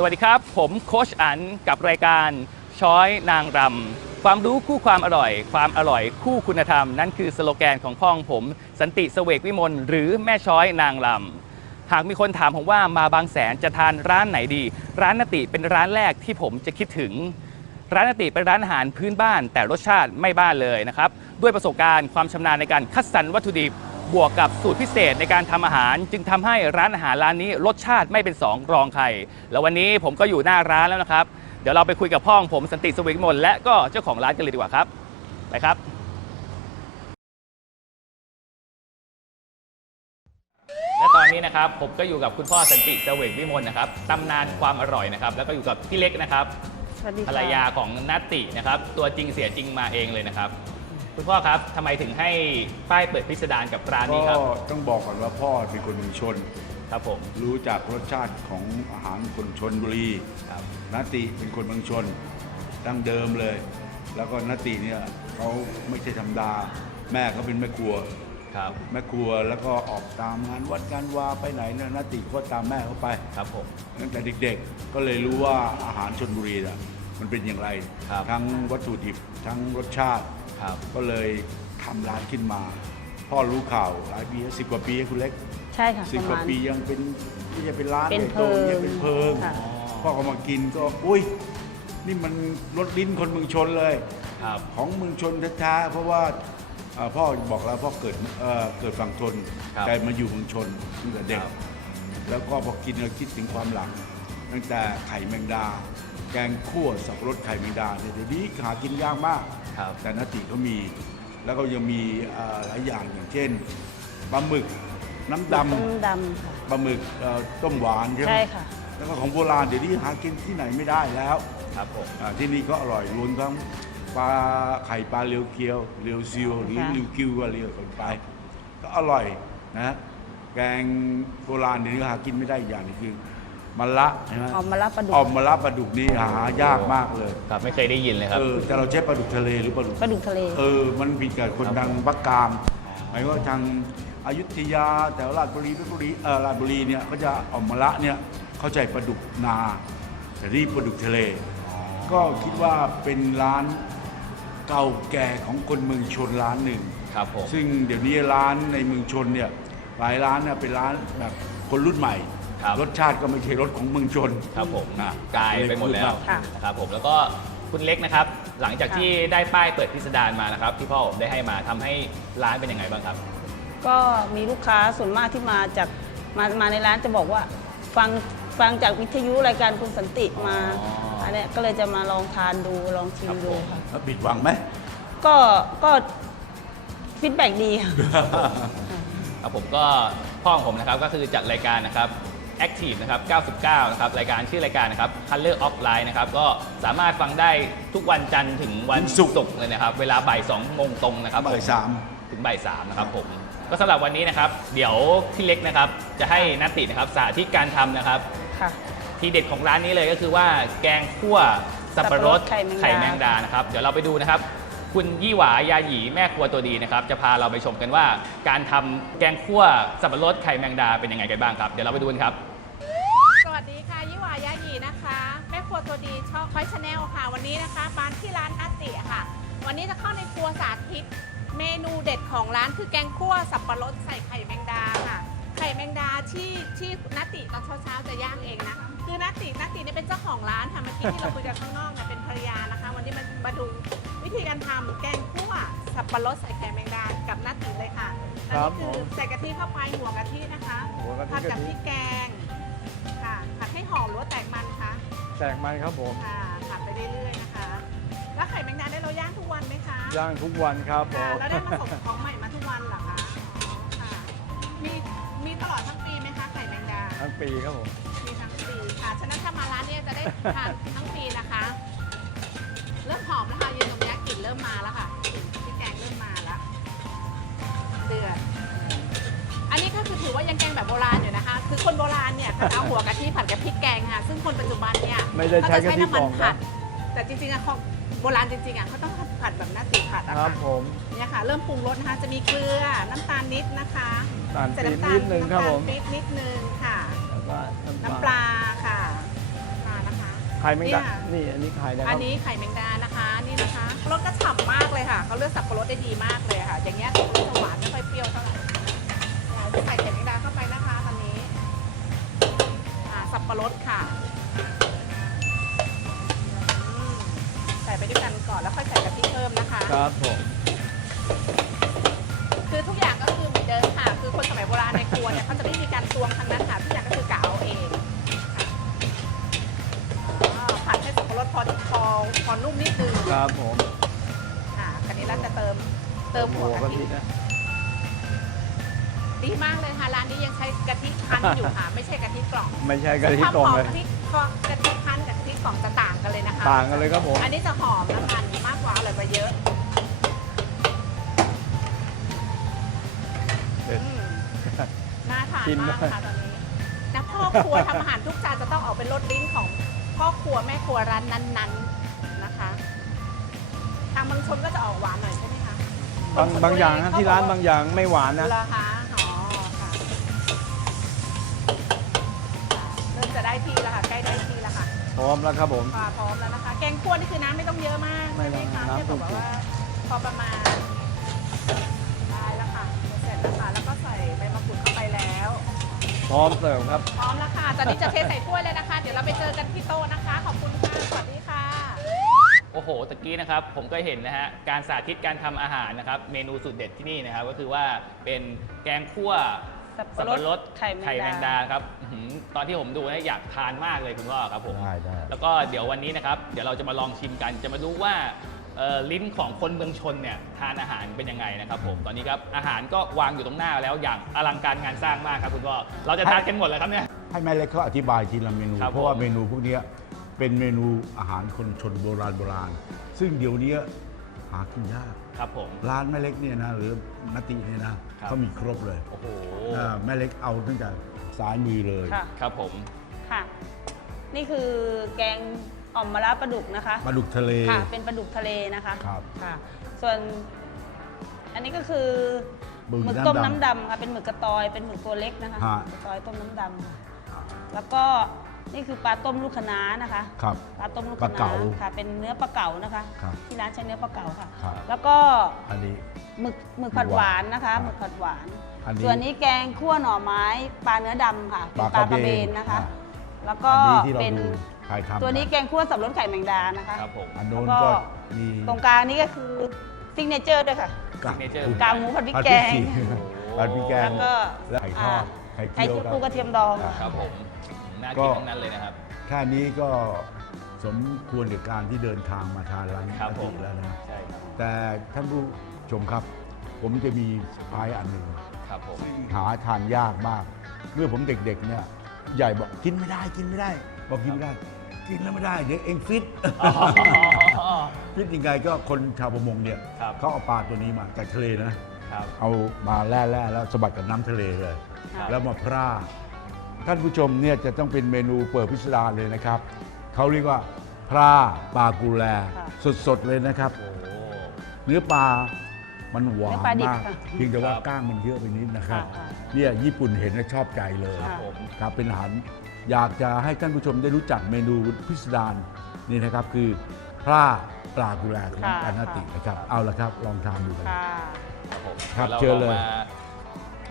สวัสดีครับ ผมโคชอันกับรายการช้อยนางรำความรู้คู่ความอร่อย ความอร่อยคู่คุณธรรม นั่นคือสโลแกนของพ่องผม สันติเสวกวิมลหรือแม่ช้อยนางรำหากมีคนถามผมว่ามาบางแสนจะทานร้านไหนดี ร้านนติเป็นร้านแรกที่ผมจะคิดถึง ร้านนติเป็นร้านอาหารพื้นบ้าน แต่รสชาติไม่บ้านเลยนะครับด้วยประสบการณ์ความชำนาญในการคัดสรรวัตถุดิบ บวกกับสูตรพิเศษในการทำอาหาร จึงทำให้ร้านอาหารร้านนี้รสชาติไม่เป็นสองรองใคร แล้ววันนี้ผมก็อยู่หน้าร้านแล้วนะครับ เดี๋ยวเราไปคุยกับพ่อของผมสันติสวิกมลและก็เจ้าของร้านกันเลยดีกว่าครับ ไปครับ และตอนนี้นะครับผมก็อยู่กับคุณพ่อสันติเสวกวิมลนะครับตำนานความอร่อยนะครับ แล้วก็อยู่กับพี่เล็กนะครับสวัสดีภรรยาของนัตตินะครับ ตัวจริงเสียจริงมาเองเลยนะครับ คุณพ่อครับทำไมถึงให้ป้ายเปิดพิสดารกับร้านนี้ครับก็ต้องบอกก่อนว่าพ่อเป็นคนเมืองชน ครับผม รู้จักรสชาติของอาหารคนชนบุรีครับนาติเป็นคนเมืองชนดั้งเดิมเลย แล้วก็นาติเนี่ยเขาไม่ใช่ธรรมดา แม่เขาเป็นแม่ครัวครับแม่ครัวแล้วก็ออกตามงานวัดงานวาไปไหนเนี่ยนาติก็ตามแม่เขาไปครับผมตั้งแต่เด็กๆ ก็เลยรู้ว่าอาหารชนบุรีน่ะ มันเป็นอย่างไร ครับ ทั้งวัตถุดิบทั้งรสชาติ ครับ ก็เลยทำร้านขึ้นมา พ่อรู้ข่าวหลายปีสิบกว่าปีให้คุณเล็กใช่ค่ะสิบประกว่ามาณ ปียังเป็นที่จะเป็นร้านเป็นใหญ่โตเนี่ยเพิงเป็นเพิงค่ะ พ่อก็มากินก็อุ้ยนี่มันรสลิ้นคนเมืองชนเลย ครับ ของเมืองชนแท้ๆเพราะว่าเอ่อพ่อบอกแล้วพ่อเกิดเอ่อเกิดฝั่งทนครับแต่มาอยู่เมืองชนตั้งแต่เด็ก ครับแล้วก็พอกินเราคิดถึงความหลัง ตั้งแต่ไข่แมงดา แกงคั่วสับปะรดไข่แมงดาเนี่ยเดี๋ยวนี้หากินยากมาก ครับ แต่นติเขามี แล้วก็ยังมีเอ่อหลายอย่างอย่างเช่นปลาหมึกน้ำดต้มำดำค่ะปลาหมึกเอ่อต้มหวานใช่ไหมใช่ค่ะ แล้วก็ของโบราณเดี๋ยวนี้หากินที่ไหนไม่ได้แล้วครับผม อ่าที่นี่ก็อร่อยรวมทั้งปลาไข่ปลาเรียวเกียวเรียวซิวหรือค่ะ เรียวกิวก็เรียวกันไป ก็อร่อยนะแกงโบราณเดี๋ยวนี้หากินไม่ได้อีกอย่างหนึงคือ มะละใช่ไหมเอามารับปลาดุกออมมะละปลาดุกนี่หายากมากเลยครับไม่เคยได้ยินเลยครับ เออแต่เราใช้ปลาดุกทะเลหรือปลาดุกปลาดุกทะเล เออมันผิดกับคนทางภาคกลางหมายว่าทางอยุธยาแถวราชบุรีเพชรบุรีเออราชบุรีเนี่ยก็จะเออกมะละเนี่ยเข้าใจปลาดุกนาแต่นี่ปลาดุกทะเล ก็คิดว่าเป็นร้านเก่าแก่ของคนเมืองชนร้านหนึ่ง ครับผมซึ่งเดี๋ยวนี้ร้านในเมืองชนเนี่ยหลายร้านเนี่ยเป็นร้านแบบคนรุ่นใหม่ ครับ รสชาติก็ไม่ใช่รสของเมืองชนครับผมนะกลายไปหมดแล้วค่ะนะครับผมแล้วก็คุณเล็กนะครับ หลังจากที่ได้ป้ายเปิดพิสดารมานะครับ ที่พ่อผมได้ให้มาทำให้ร้านเป็นยังไงบ้างครับ ก็มีลูกค้าส่วนมากที่มาจากมามาในร้านจะบอกว่า ฟังฟังจากวิทยุรายการคุณสันติมาอ๋ออั อันเนี้ยก็เลยจะมาลองทานดูลองชิมครับดูผมค่ะแล้วผิดหวังไหม ก็ก็ฟีดแบ็ดีค่ะ ครับผมก็พ่อของผมนะครับก็คือจัดรายการนะครับ Active นะครับ 99 นะครับ รายการชื่อรายการนะครับ Color of Line นะครับ ก็สามารถฟังได้ทุกวันจันทร์ถึงวันวันศุศุกร์กร์เลยนะครับ เวลาบ่าย2โมงตรงนะครับบ่ายสามถึงบ่ายสามนะครับผม ก็สำหรับวันนี้นะครับ เดี๋ยวพี่เล็กนะครับ จะให้นัตตินะครับสาธิตการทำนะครับ ค่ะ ทีเด็ดของร้านนี้เลยก็คือว่าแกงคั่วสับปะรดสับปะรดไข่แมงดาไข่แมงดานะครับ เดี๋ยวเราไปดูนะครับ คุณยี่หวายาหยีแม่ครัวตัวดีนะครับ จะพาเราไปชมกันว่า การทำแกงคั่วสับปะรดไข่แมงดาเป็นยังไงกันบ้างครับ เดี๋ยวเราไปดูกันครับ ครัวตัวดีช่องคอยชาแนลค่ะ วันนี้นะคะมาที่ร้านนัตติค่ะ วันนี้จะเข้าในครัวสาธิต เมนูเด็ดของร้านคือแกงคั่วสับปะรดใส่ไข่แมงดาค่ะ ไข่แมงดาที่ที่นัตติตอนเช้าๆจะย่างเองนะ คือนัตตินัตติเนี่ยเป็นเจ้าของร้านค่ะเมื่อกี้ที่เราคุยกันข้างนอกเนี่ยเป็นภรรยานะคะ วันนี้มามาดูวิธีการทำแกงคั่วสับปะรดใส่ไข่แมงดากับนัตติเลยค่ะอันครันี้บคือผมใส่กะทิเข้าไปหัวกะทินะคะ หัวกะทิผัดกับกะทิพริกแกงค่ะผัดให้หอมหรือว่าแตกมันคะ แตกมันครับผมค่ะผัดไปเรื่อยๆนะคะ แล้วไข่แมงดาได้เราย่างทุกวันไหมคะย่างทุกวันครับผค่ะม แล้วได้มาส่งของใหม่มาทุกวันเหรอคะอ๋อค่ะมีมีตลอดทั้งปีไหมคะไข่แมงดา ทั้งปีครับผม มีทั้งปีค่ะ ฉะนั้นถ้ามาร้านเนี้จะได้ทานทั้งปีนะคะ เริ่มหอมแล้วค่ะยืนตรงนี้กลิ่นเริ่มมาแล้วค่ะกลิ่นพริกแกงเริ่มมาแล้ว เดือดอั นนี้ก็คือถือว่ายังแกงแบบโบราณอยู่นะคะ คือคนโบราณเนี่ยเขาจะเอาหัวกะทิผัดกับพริกแกงค่ะ ซึ่งคนปัจจุบันเนี่ยไม่ได้ใช้เขาจะกะทิน้ำมันปองผันะดแต่จริงๆอะของโบราณจริงๆอะเขาต้องผัดแบบหน้าตีผัดอะครัค่ะบผมเนี่ยค่ะ เริ่มปรุงรสนะคะ จะมีเกลือ น้ำตาลนิดนะคะตาลใส่ปี๊บน้ำตาลนิดนึงครับผมน้ำตาลปี๊บนิดนึงค่ะ แล้วก็น้ำปลาค่ะค่ะไข่แมงดาเนี่ยนี่อันนี้ไข่นะคอัรันบนี้ไข่แมงดานะคะนี่นะคะรสก็ฉ่ำมากเลยค่ะเขาเลือกสับปะรดได้ดีมากเลยค่ะ อย่างเงี้ยสับปะรดจะหวานไม่ค่อยเปรี้ยวเท่าไหร่ อ่าจะใส่ไข่แมงดาเข้าไปนะคะตอนนี้อ่าสับปะรดค่ะอืมใส่ไปด้วยกันก่อนแล้วค่อยใส่กะทิเพิ่มนะคะ ครับผม คือทุกอย่างก็คือเหมือนเดิมค่ะ คือคนสมัยโบราณในครัวเนี่ยเขาจะไม่มีการตวงทั้งนั้นค่ะทุกอย่างก็คือกะเอาเองค่ะอ๋อผัดให้สับปะรดพอพอพอนุ่มนิดนึงครับผมอ่าคันนี้เราจะเติมเติมหัวหัวกะกะทิทินะ ดีมากเลยค่ะร้านนี้ยังใช้กะทิคั้นอยู่ค่ะ ไม่ใช่กะทิกล่องไม่ใช่กะทิความกล่องหอมเลยกะทิกล่องกะทิคั้นกับกะทิกล่องจะต่างกันเลยนะคะ ต่างกันเลยครับผม อันนี้จะหอมและมันมากกว่าอร่อยกว่าเยอะเด็ด อืมน่าทานชิม มากได้ค่ะตอนนี้นะพ่อครัวทำอาหารทุกจานจะต้องออกเป็นรสลิ้นของพ่อครัวแม่ครัวร้านนั้นๆนะคะ ทางบางชนก็จะออกหวานหน่อยใช่ไหมคะบางบางอย่างนะที่ร้านบางอย่างไม่หวานนะ เหรอคะอ๋อค่ะ พร้อมแล้วครับผม ปลาพร้อมแล้วนะคะ แกงคั่วนี่คือน้ำไม่ต้องเยอะมากไม่ใช่ไหมต้องคะน้ำแค่แบบต้องว่าพอประมาณได้แล้วค่ะเสร็จแล้วค่ะแล้วก็ใส่ใบมะกรูดเข้าไปแล้ว พร้อมเสิร์ฟครับ พร้อมแล้วค่ะ ตอนนี้จะเทใส่ถ้วยเลยนะคะ เดี๋ยวเราไปเจอกันที่โต๊ะนะคะ ขอบคุณค่ะ สวัสดีค่ะ โอ้โหตะกี้นะครับผมก็เห็นนะฮะการสาธิตการทำอาหารนะครับเมนูสุดเด็ดที่นี่นะครับก็คือว่าเป็นแกงคั่ว สับสับปะปะรรดดไข่แมงดาไข่แมงดาครับอื้อหือตอนที่ผมดูเนี่ยอยากทานมากเลยคุณพ่อครับผม ได้ได้ แล้วก็เดี๋ยววันนี้นะครับ เดี๋ยวเราจะมาลองชิมกัน จะมาดูว่าเอ่อลิ้นของคนเมืองชนเนี่ยทานอาหารเป็นยังไงนะครับผม ตอนนี้ครับอาหารก็วางอยู่ตรงหน้าแล้วอย่างอลังการงานสร้างมากครับคุณพ่อ เราจะทานกันหมดเลยครับเนี่ย ให้แม่เล็กเขาอธิบายทีละเมนู ครับเพราะว่าผม เมนูพวกเนี้ยเป็นเมนูอาหารคนชนโบราณโบราณ ซึ่งเดี๋ยวนี้หากินยาก ครับผม ร้านแม่เล็กเนี่ยนะหรือนาติเนี่ยนะ ครับ เขามีครบเลยโอ้โหอ่าแม่เล็กเอาตั้งแต่ซ้ายมือเลย ค่ะ ครับผม ค่ะ นี่คือแกงอ่อมมะระปลาดุกนะคะ ปลาดุกทะเล ค่ะ เป็นปลาดุกทะเลนะคะครับ ค่ะ ส่วน อันนี้ก็คือหมึกหมึกน้ำต้มดำน้ำดำค่ะ เป็นหมึกกระตอย เป็นหมึกตัวเล็กนะคะฮะ กระตอยต้มน้ำดำค่ะ แล้วก็นี่คือปลาต้มลูกคะน้านะคะ ครับ ปลาต้มลูกปลาคะเก๋าน้าค่ะ เป็นเนื้อปลาเก๋านะคะ ครับที่ร้านใช้เนื้อปลาเก๋าค่ะ ครับ แล้วก็อันนี้ หมึกหมึกผัดหวานนะคะครับหมึกผัดหวาน อันนี้ส่วนนี้แกงคั่วหน่อไม้ปลาเนื้อดำค่ะเป็นปปลาลากกระระเบเบนนนะคะอ่าแล้วก็อันนี้ที่เราเป็นดูถ่ายทำตัวนี้แกงคั่วสับปะรดไข่แมงดานะคะ ครับผม อันโน้นแล้วก็ก็มีตรงกลางนี่ก็คือซิงเนเจอร์ด้วยค่ะกาก signature กากหมูผัดพริกแกง ผัดพริกแกงแล้วก็และไข่ทอดาไข่ไข่เจียวเจียวปูกระเทียมดองครับผมน่าก็กินทั้งนั้นเลยนะครับ แค่นี้ก็สมควรกับการที่เดินทางมาทานร้านครับผม อาทิตย์แล้วนะ ใช่ครับ แต่ท่านผู้ ชมครับ ผมจะมีเซอร์ไพรส์อันหนึ่งครับผม หาทานยากมาก เมื่อผมเด็กๆเนี่ยใหญ่บอกกินไม่ได้กินไม่ได้ บอกกินไม่ได้ กินแล้วไม่ได้เดี๋ยวเองฟิตฟิตยังไงก็คนชาวประมงเนี่ยครับ เขาเอาปลาตัวนี้มาจากทะเลนะ ครับ เอามาแล่ๆแล้วสะบัดกับน้ำทะเลเลย ครับ แล้วมาพร่าท่านผู้ชมเนี่ยจะต้องเป็นเมนูเปิดพิสดารเลยนะครับเขาเรียกว่าพร่าปลากูแล ค่ะ สดๆเลยนะครับ โอ้ เนื้อปลา มันหวานเนื้อปลาดิบมากค่ะเพียงแต่ว่าครับก้างมันเยอะไปนิดนะครับค่ะเนี่ยญี่ปุ่นเห็นแล้วชอบใจเลยค่ะผมครับเป็นอาหารอยากจะให้ท่านผู้ชมได้รู้จักเมนูพิสดารนี่นะครับคือพร่าปลากุแลของค่ะอานาตินะครับเอาละครับลองทานดูกัน ค่ะ ครับผมครับดี๋ยวเชิญเลยรามา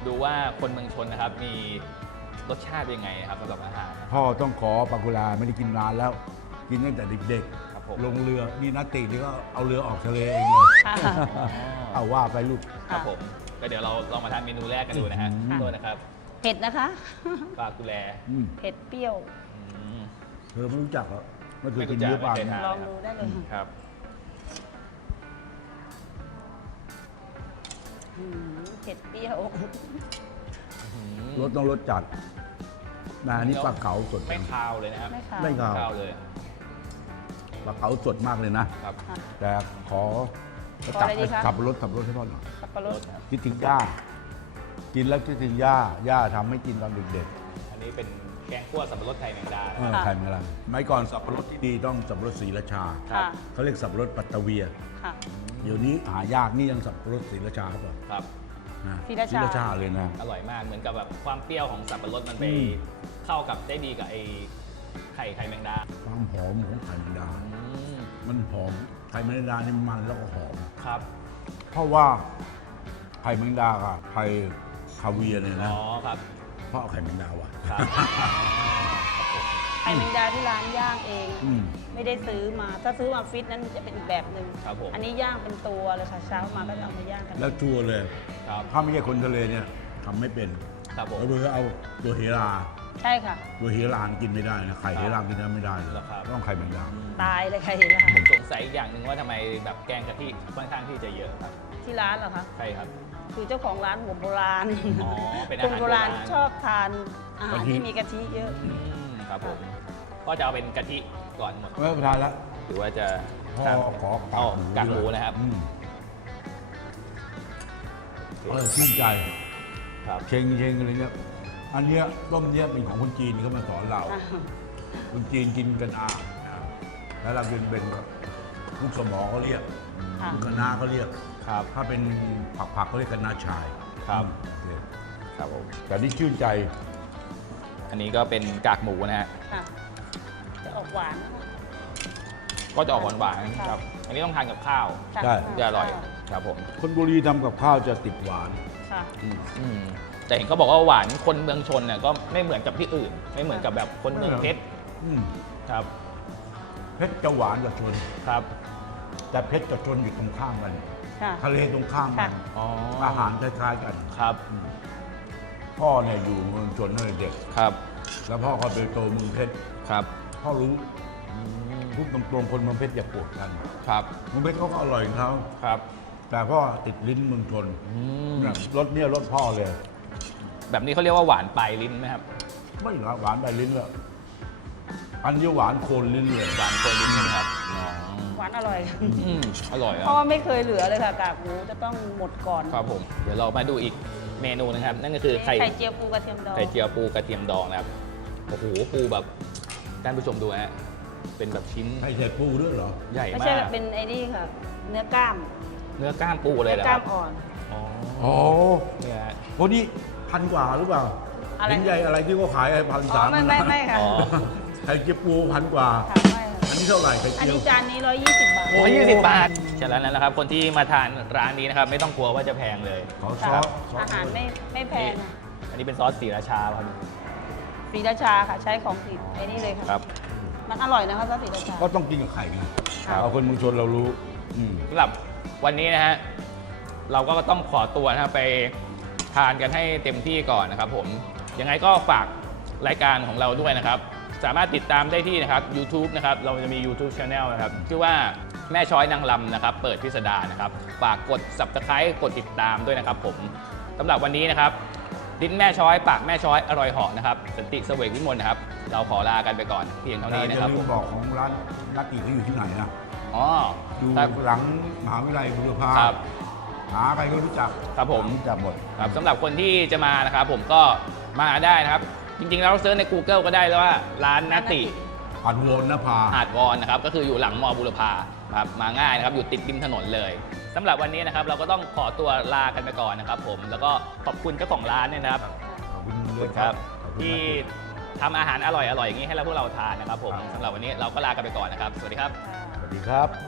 ดูว่าคนเมืองชนนะครับมีรสชาติเป็นยังไงครับสำหรับอาหาร พ่อต้องขอปลากุแลไม่ได้กินนานแล้ว กินตั้งแต่เด็กครับ ผมๆลงเรือนี่นาตินี่ก็เอาเรือออกทะเลเองเลยค่ะ เอาว่าไปลูก ครับผมก็เดี๋ยวเราลองมาทานเมนูแรกกันดูนะฮะอืมโทษนะครับเผ็ดนะคะ ปลากุแลอืมเผ็ดเปรี้ยว อืม เธอไม่รู้จักเหรอไม่เคยไม่รู้กินจักเนื้อปลาไม่เคยทาน ลองดูได้เลยครับอืมเผ็ดเปรี้ยวรสต้องรสจัดนะอันนี้ปลาเก๋าสด ไม่คาวเลยนะครับ ไม่ค่ะ ไม่คาวคาวเลย ปลาเก๋าสดมากเลยนะ ครับ แต่ขอขออะไรดีคะขับรถขับรถให้พ่อหน่อย สับปะรดคิดถึงย่า กินแล้วคิดถึงย่า ย่าทำให้กินตอนเด็กอันนี้เป็นแกงคั่วสับปะรดไทยแมงดา ๆเอนะอไข่แมงลังไม้ก่อนสับปะรดที่ดีต้องสับปะรดศรีราชา ครัค่ะเขาเรียกสับปะรดปัตตะเวีย ค่ะ เดี๋ยวนี้หายากนี่ยังสับปะรดศรีราชาครับผมครับ นะศรีราชาชาเลยนะ อร่อยมากเหมือนกับแบบความเปรี้ยวของสับปะรดมันไปอืม เข้ากับได้ดีกับไอ้ ไข่ไข่แมงดาความหอมของไข่แมงดา อืมมันหอมไข่แมงดานี่มันแล้วก็หอม ครับเพราะว่าไข่แมงดากับไข่คาเวียร์เนี่ยอ๋นะอครับเพราะเอาไข่แมงดาว่ะ ครับ ไข่แมงดาที่ร้านย่างเองอืม ไม่ได้ซื้อมา ถ้าซื้อมาฟิตนั้นจะเป็นอีกแบบหนึ่งครับผม อันนี้ย่างเป็นตัวเลยค่ะเช้ามาก็จะเอามาย่างกัน แล้วชัวร์เลย ครับ ถ้าไม่ใช่คนทะเลเนี่ยทำไม่เป็นครับผม แล้วเบอร์เอาตัวเฮรา ใช่ค่ะตัวเฮรานกินไม่ได้นะไข่เฮรานกินไม่ได้เหรอครับ ต้องไข่แมงดาตายเลยค่ะเห็นแล้วค่ะผมสงสัยอีกอย่างหนึ่งว่าทำไมแบบแกงกะทิค่อนข้างที่จะเยอะครับ ที่ร้านเหรอคะใช่ครับ คือเจ้าของร้านหัวโบราณอ๋อเป็นอาคนหารโบราณโบราณชอบทานอาหารที่มีกะทิเยอะอืมครับผม ก็จะเอาเป็นกะทิก่อนหมดเมื่อประทานแล้วหรือว่าจะพ่อครับขอกาเอากหมูกากหมูนะครับ อืมเออชื่นใจครับ เชงเชงอะไรเนี่ย อันเนี้ยต้มเนี้ยเป็นของคนจีนเขามาสอนเรา คนจีนกินกันอาแล้วเราเป็นเป็นลูกสมอเขาเรียกค่ะ ลูกคณะเขาเรียกครับ ถ้าเป็นผักผักๆเขาเรียกคณะชายครับ โอเคครับผมแต่นี่ชื่นใจอันนี้ก็เป็นกากหมูนะฮะ ค่ะ จะออกหวานนะคะก็จะออกหวานค่ะๆครับอันนี้ต้องทานกับข้าวค่ะใช่จะอร่อย ครับผม คนบุรีทำกับข้าวจะติดหวานค่ะ อืม แต่เห็นเขาบอกว่าหวานคนเมืองชนเนี่ยก็ไม่เหมือนกับที่อื่น ไม่เหมือนกับแบบคนเมืองเพชรอืมครับเพชรจะหวานกับชน ครับ แต่เพชรกับชนอยู่ตรงข้ามกัน ค่ะ ทะเลตรงข้ามกันค่ะอ๋ออาหารคล้ายๆกัน ครับพ่อเนี่ยอยู่เมืองชนตั้งแต่เด็ก ครับแล้วพ่อก็ไปโตเมืองเพชรครับพ่อรู้อืมพูดตรงๆคนเมืองเพชรอย่าโกรธกันครับเมืองเพชรเขาก็อร่อยของเขาครับแต่พ่อติดลิ้นเมืองชนอืมเนี่ยรสเนี่ยรสพ่อเลย แบบนี้เขาเรียกว่าหวานปลายลิ้นไหมครับ ไม่หรอกหวานใบลิ้นเลยอันนี้หวานโคนลิ้นเลยหวานคนลิ้นใช่ไหมครับอ๋อหวานอร่อย อืมอร่อยเพอะราะว่าไม่เคยเหลือเลยค่ะกากหมูจะต้องหมดก่อนครับผม เดี๋ยวเรามาดูอีกเมนูนะครับ นั่นก็คือไข่ไข่เจียวปูกระเทียมดองไข่เจียวปูกระเทียมดองนะครับ โอ้โห ปูแบบท่านผู้ชมดูฮะ เป็นแบบชิ้นให้ใส่ปูด้วยเหรอ ใหญ่ไม่มาใช่ก เป็นไอ้นี่ค่ะ เนื้อกล้ามเนื้อกล้ามปูเลยเนื้เหรออกคล้ารับมอ่อน อ๋อ อ๋อเนี่ยฮะ โหนี่ พันกว่าหรือเปล่าอะไร เห็นใหญ่อะไรที่เขาขายพันอ๋อสามไม่ไม่ไม่ค่ะอ๋อ ไข่เจียวปูพันกว่า ค่ะไม่ค่ะอันนี้เท่าไหร่ไข่อันเจียวนี้จานนี้ 120 บาท โอ้ร้อยยี่สิบบาทฉะนั้นแล้วนะครับ คนที่มาทานร้านนี้นะครับ ไม่ต้องกลัวว่าจะแพงเลย ขอซอสซสอาหารไม่ไม่แพงค่ะอันนี้เป็นซอสสีราชาครับศรีราชาค่ะใช้ของสีไอ้นี่เลยค่ะครับมันอร่อยนะคะซอสศรีราชา ก็ต้องกินกับไข่ไงครับ เอาคนเมืองชนเรารู้อืม สำหรับวันนี้นะฮะเราก็ต้องขอตัวนะครับไป ทานกันให้เต็มที่ก่อนนะครับผมยังไงก็ฝากรายการของเราด้วยนะครับ สามารถติดตามได้ที่นะครับ YouTube นะครับ เราจะมี YouTube Channel นะครับชื่อว่าแม่ช้อยนางลำนะครับ เปิดพิสดารนะครับ ฝากกด Subscribe กดติดตามด้วยนะครับผมสำหรับวันนี้นะครับลิ้นแม่ช้อย ปากแม่ช้อยอร่อยเหาะนะครับสันติเสวกวิมลนะครับ เราขอลากันไปก่อนเพียงเท่านี้นะจะครับลืผมมบอกของร้านลักกี้เขาอยู่ที่ไหนนะอ๋ออยู่ครับหลังมหาวิทยาลัยบุรพาครับ หาใครก็รู้จักครับผมรู้จักหมดครับสำหรับคนที่จะมานะครับผมก็มาได้นะครับ จริงๆแล้วเซิร์ชใน Google ก็ได้แล้วว่าร้านนาติอันโวนนภาหาดวอนนะครับก็คืออยู่หลังมอบุรพาครับมาง่ายนะครับอยู่ติดริมถนนเลยสำหรับวันนี้นะครับเราก็ต้องขอตัวลากันไปก่อนนะครับ ผมแล้วก็ขอบคุณเจ้าของร้านเนี่ยนะครับ ขอบคุณขอบด้คุวยณคครัรับบขอบคุณที่มากทำอาหารอร่อยๆอย่างนี้ให้เราพวกเราทานนะครับผมสำหรับวันนี้เราก็ลากันไปก่อนนะครับ สวัสดีครับค่ะสวัสดีครับ